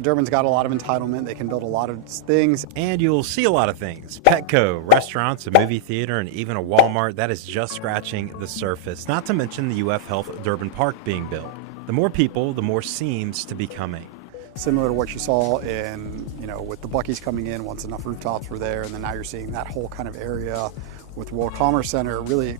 Durbin's got a lot of entitlement. They can build a lot of things. And you'll see a lot of things. Petco, restaurants, a movie theater, and even a Walmart. That is just scratching the surface. Not to mention the UF Health Durbin Park being built. The more people, the more seems to be coming. Similar to what you saw with the Buc-ee's coming in once enough rooftops were there, and then now you're seeing that whole kind of area with World Commerce Center really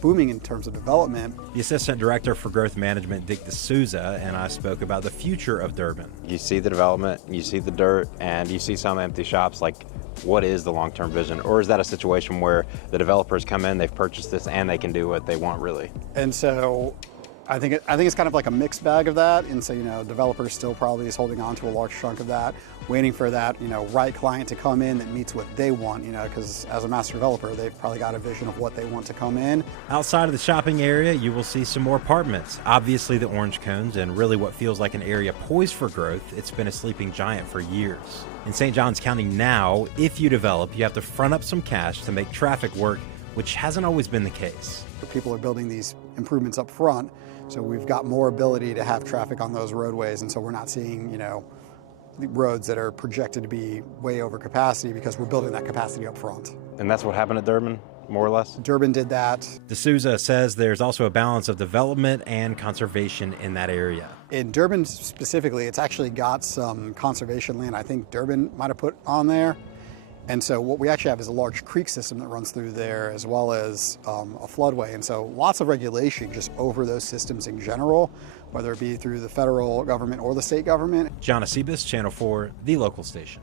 booming in terms of development. The Assistant Director for Growth Management, Dick D'Souza, and I spoke about the future of Durbin. You see the development, you see the dirt, and you see some empty shops. Like, what is the long-term vision? Or is that a situation where the developers come in, they've purchased this, and they can do what they want, really? And so I think it's kind of like a mixed bag of that. And so, developers still probably is holding on to a large chunk of that, waiting for that, right client to come in that meets what they want, because as a master developer, they've probably got a vision of what they want to come in. Outside of the shopping area, you will see some more apartments. Obviously the orange cones, and really what feels like an area poised for growth. It's been a sleeping giant for years. In St. Johns County now, if you develop, you have to front up some cash to make traffic work, which hasn't always been the case. People are building these improvements up front, so we've got more ability to have traffic on those roadways, and so we're not seeing, roads that are projected to be way over capacity because we're building that capacity up front. And that's what happened at Durbin, more or less? Durbin did that. D'Souza says there's also a balance of development and conservation in that area. In Durbin specifically, it's actually got some conservation land I think Durbin might have put on there. And so what we actually have is a large creek system that runs through there, as well as a floodway. And so lots of regulation just over those systems in general, whether it be through the federal government or the state government. John Acebus, Channel 4, the local station.